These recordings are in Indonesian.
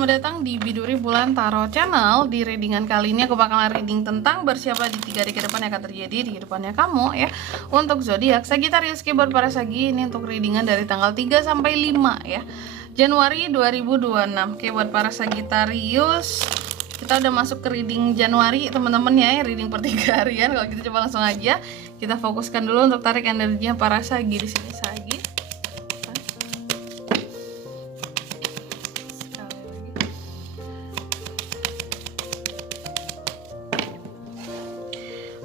selamat datang di Biduri Bulan Tarot Channel. Di readingan kali ini aku bakalan reading tentang bersiaplah di 3 hari ke depan yang akan terjadi di kehidupannya kamu ya. Untuk zodiak Sagittarius, keyboard para Sagi, ini untuk readingan dari tanggal 3 sampai 5 ya. Januari 2026. Keyboard para Sagittarius. Kita udah masuk ke reading Januari teman-teman ya, reading per 3 harian. Kalau gitu coba langsung aja kita fokuskan dulu untuk tarik energinya para Sagi di sini Sagi.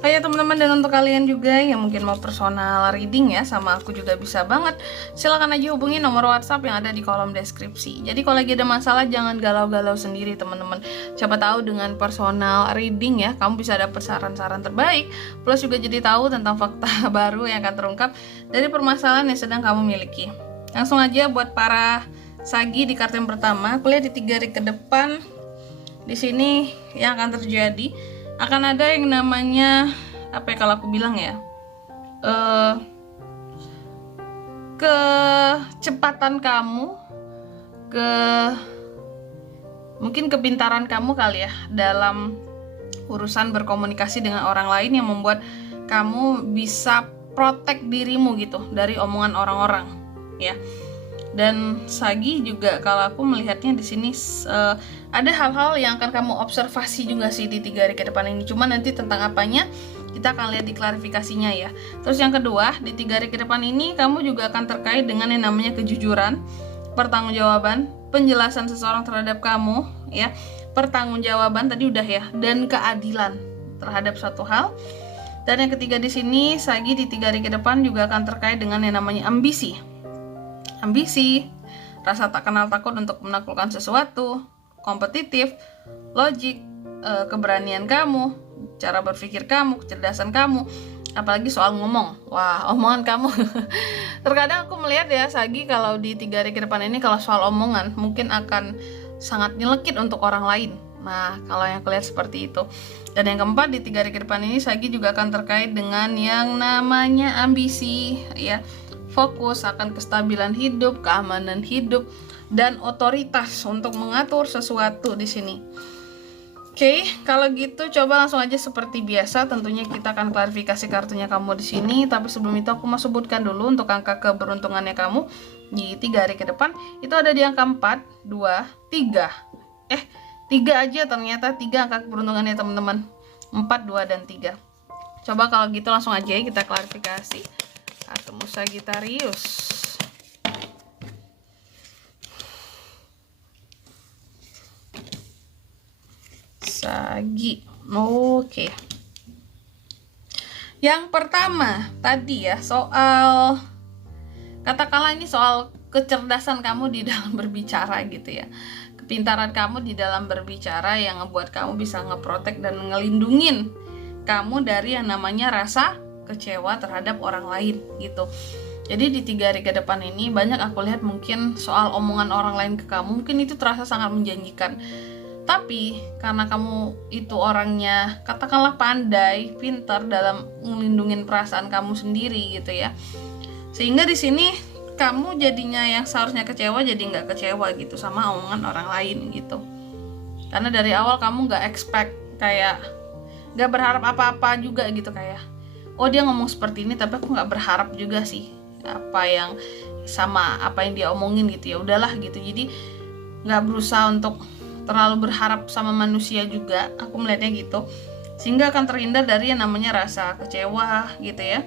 Ya teman-teman, dan untuk kalian juga yang mungkin mau personal reading ya sama aku juga bisa banget, silahkan aja hubungi nomor WhatsApp yang ada di kolom deskripsi. Jadi kalau lagi ada masalah jangan galau-galau sendiri teman-teman, siapa tahu dengan personal reading ya kamu bisa dapet saran-saran terbaik, plus juga jadi tahu tentang fakta baru yang akan terungkap dari permasalahan yang sedang kamu miliki. Langsung aja buat para Sagi di kartu yang pertama, aku lihat di 3 hari ke depan di sini yang akan terjadi akan ada yang namanya apa ya, kalau aku bilang ya, kecepatan kamu, mungkin kepintaran kamu kali ya dalam urusan berkomunikasi dengan orang lain yang membuat kamu bisa protect dirimu gitu dari omongan orang-orang ya. Dan Sagi juga kalau aku melihatnya di sini ada hal-hal yang akan kamu observasi juga sih di 3 hari ke depan ini. Cuma nanti tentang apanya kita akan lihat di klarifikasinya ya. Terus yang kedua, di 3 hari ke depan ini kamu juga akan terkait dengan yang namanya kejujuran, pertanggungjawaban, penjelasan seseorang terhadap kamu ya. Pertanggungjawaban tadi udah ya, dan keadilan terhadap suatu hal. Dan yang ketiga di sini Sagi di 3 hari ke depan juga akan terkait dengan yang namanya ambisi, rasa tak kenal takut untuk menaklukkan sesuatu, kompetitif, logik, keberanian kamu, cara berpikir kamu, kecerdasan kamu, apalagi soal ngomong. Wah, omongan kamu. Terkadang aku melihat ya Sagi kalau di 3 hari ke depan ini kalau soal omongan mungkin akan sangat nyelekit untuk orang lain. Nah, kalau yang aku lihat seperti itu. Dan yang keempat di 3 hari ke depan ini Sagi juga akan terkait dengan yang namanya ambisi ya. Fokus akan kestabilan hidup, keamanan hidup, dan otoritas untuk mengatur sesuatu di sini. Oke, kalau gitu coba langsung aja seperti biasa. Tentunya kita akan klarifikasi kartunya kamu di sini. Tapi sebelum itu aku mau sebutkan dulu untuk angka keberuntungannya kamu di 3 hari ke depan. Itu ada di angka 4, 2, 3. 3 aja ternyata 3 angka keberuntungannya teman-teman. 4, 2, dan 3. Coba kalau gitu langsung aja kita klarifikasi. Kartu Sagittarius. Sagi. Oke. Yang pertama tadi ya soal, katakanlah ini soal kecerdasan kamu di dalam berbicara gitu ya. Kepintaran kamu di dalam berbicara yang ngebuat kamu bisa ngeprotek dan ngelindungin kamu dari yang namanya rasa kecewa terhadap orang lain gitu. Jadi di 3 hari ke depan ini banyak aku lihat mungkin soal omongan orang lain ke kamu mungkin itu terasa sangat menjanjikan. Tapi karena kamu itu orangnya katakanlah pandai, pintar dalam melindungi perasaan kamu sendiri gitu ya. Sehingga di sini kamu jadinya yang seharusnya kecewa jadi nggak kecewa gitu sama omongan orang lain gitu. Karena dari awal kamu nggak expect, kayak nggak berharap apa-apa juga gitu, kayak oh dia ngomong seperti ini tapi aku nggak berharap juga sih apa yang sama apa yang dia omongin gitu, ya udahlah gitu. Jadi nggak berusaha untuk terlalu berharap sama manusia juga, aku melihatnya gitu, sehingga akan terhindar dari yang namanya rasa kecewa gitu ya,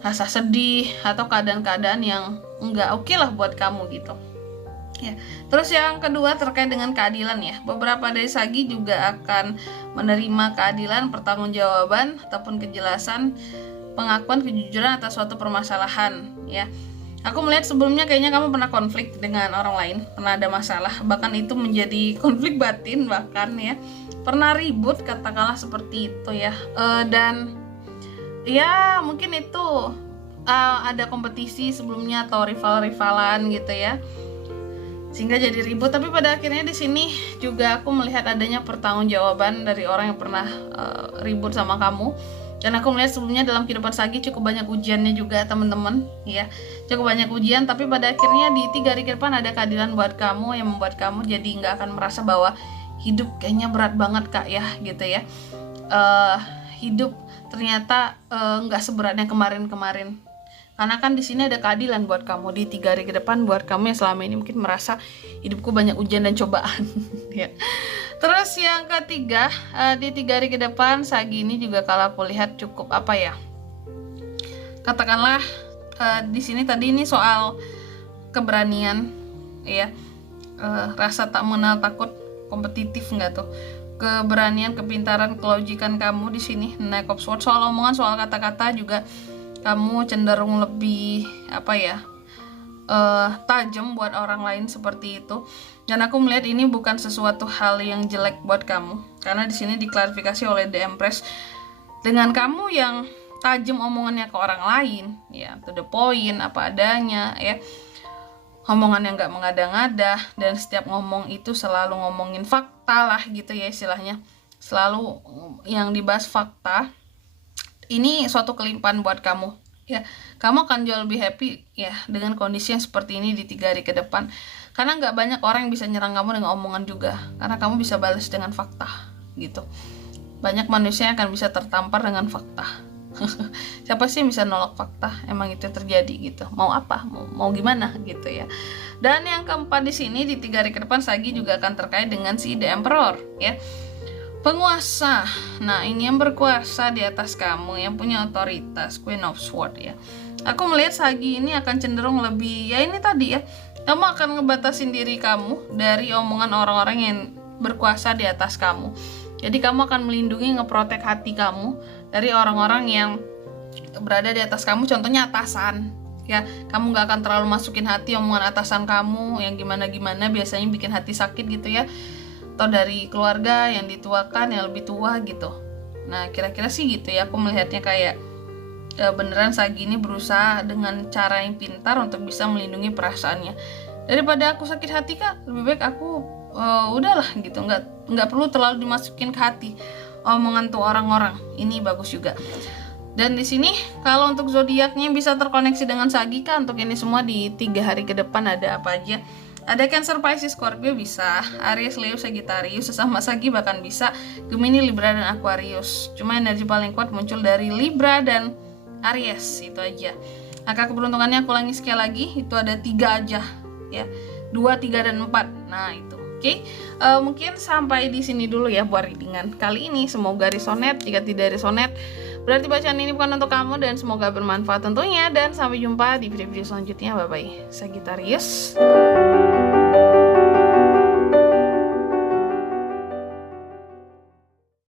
rasa sedih atau keadaan-keadaan yang nggak oke lah buat kamu gitu ya. Terus yang kedua terkait dengan keadilan ya, beberapa dari Sagi juga akan menerima keadilan, pertanggungjawaban ataupun kejelasan, pengakuan, kejujuran atas suatu permasalahan ya. Aku melihat sebelumnya kayaknya kamu pernah konflik dengan orang lain, pernah ada masalah, bahkan itu menjadi konflik batin bahkan ya, pernah ribut katakanlah seperti itu ya. Dan ya mungkin itu ada kompetisi sebelumnya atau rival-rivalan gitu ya, sehingga jadi ribut. Tapi pada akhirnya di sini juga aku melihat adanya pertanggungjawaban dari orang yang pernah ribut sama kamu Dan aku melihat sebelumnya dalam kehidupan Sagi cukup banyak ujiannya juga teman-teman ya, cukup banyak ujian, tapi pada akhirnya di 3 hari ke depan ada keadilan buat kamu yang membuat kamu jadi nggak akan merasa bahwa hidup kayaknya berat banget kak ya gitu ya. Hidup ternyata nggak seberatnya kemarin-kemarin, karena kan di sini ada keadilan buat kamu di 3 hari ke depan buat kamu yang selama ini mungkin merasa hidupku banyak ujian dan cobaan ya. Terus yang ketiga, di 3 hari ke depan Sagi ini juga kalau aku lihat cukup apa ya, katakanlah di sini tadi ini soal keberanian ya, rasa tak mengenal takut, kompetitif nggak tuh, keberanian, kepintaran, kelogikan kamu di sini. Knight of Swords, soal omongan, soal kata-kata juga kamu cenderung lebih apa ya, tajam buat orang lain seperti itu. Dan aku melihat ini bukan sesuatu hal yang jelek buat kamu, karena di sini diklarifikasi oleh The Empress, dengan kamu yang tajam omongannya ke orang lain ya, to the point, apa adanya ya, omongan yang gak mengada-ngada, dan setiap ngomong itu selalu ngomongin fakta lah gitu ya istilahnya, selalu yang dibahas fakta. Ini suatu kelimpahan buat kamu ya, kamu akan jauh lebih happy ya dengan kondisi yang seperti ini di 3 hari ke depan, karena nggak banyak orang yang bisa nyerang kamu dengan omongan juga, karena kamu bisa balas dengan fakta gitu. Banyak manusia yang akan bisa tertampar dengan fakta. Siapa sih yang bisa nolak fakta? Emang itu yang terjadi gitu. Mau apa? Mau gimana gitu ya. Dan yang keempat di sini di 3 hari ke depan Sagi juga akan terkait dengan si The Emperor ya. Penguasa. Nah, ini yang berkuasa di atas kamu, yang punya otoritas, Queen of Swords ya. Aku melihat Sagi ini akan cenderung lebih ya ini tadi ya, kamu akan ngebatasin diri kamu dari omongan orang-orang yang berkuasa di atas kamu. Jadi kamu akan melindungi, ngeprotek hati kamu dari orang-orang yang berada di atas kamu, contohnya atasan ya. Kamu gak akan terlalu masukin hati omongan atasan kamu yang gimana-gimana, biasanya bikin hati sakit gitu ya, atau dari keluarga yang dituakan, yang lebih tua gitu. Nah kira-kira sih gitu ya, aku melihatnya kayak beneran Sagi ini berusaha dengan cara yang pintar untuk bisa melindungi perasaannya. Daripada aku sakit hati kak, lebih baik aku udahlah gitu, nggak perlu terlalu dimasukin ke hati omongan tuh orang-orang. Ini bagus juga. Dan di sini kalau untuk zodiaknya bisa terkoneksi dengan Sagi kak, untuk ini semua di 3 hari ke depan ada apa aja? Ada Cancer, Pisces, Scorpio bisa, Aries, Leo, Sagittarius, sesama Sagi bahkan bisa Gemini, Libra, dan Aquarius. Cuma energi paling kuat muncul dari Libra dan Aries, itu aja. Angka keberuntungannya aku ulangi sekali lagi, itu ada 3 aja ya, 2, 3, dan 4. Nah itu oke. Mungkin sampai di sini dulu ya buat readingan kali ini. Semoga resonate. Jika tidak resonate, berarti bacaan ini bukan untuk kamu, dan semoga bermanfaat tentunya. Dan sampai jumpa di video-video selanjutnya. Bye bye Sagittarius.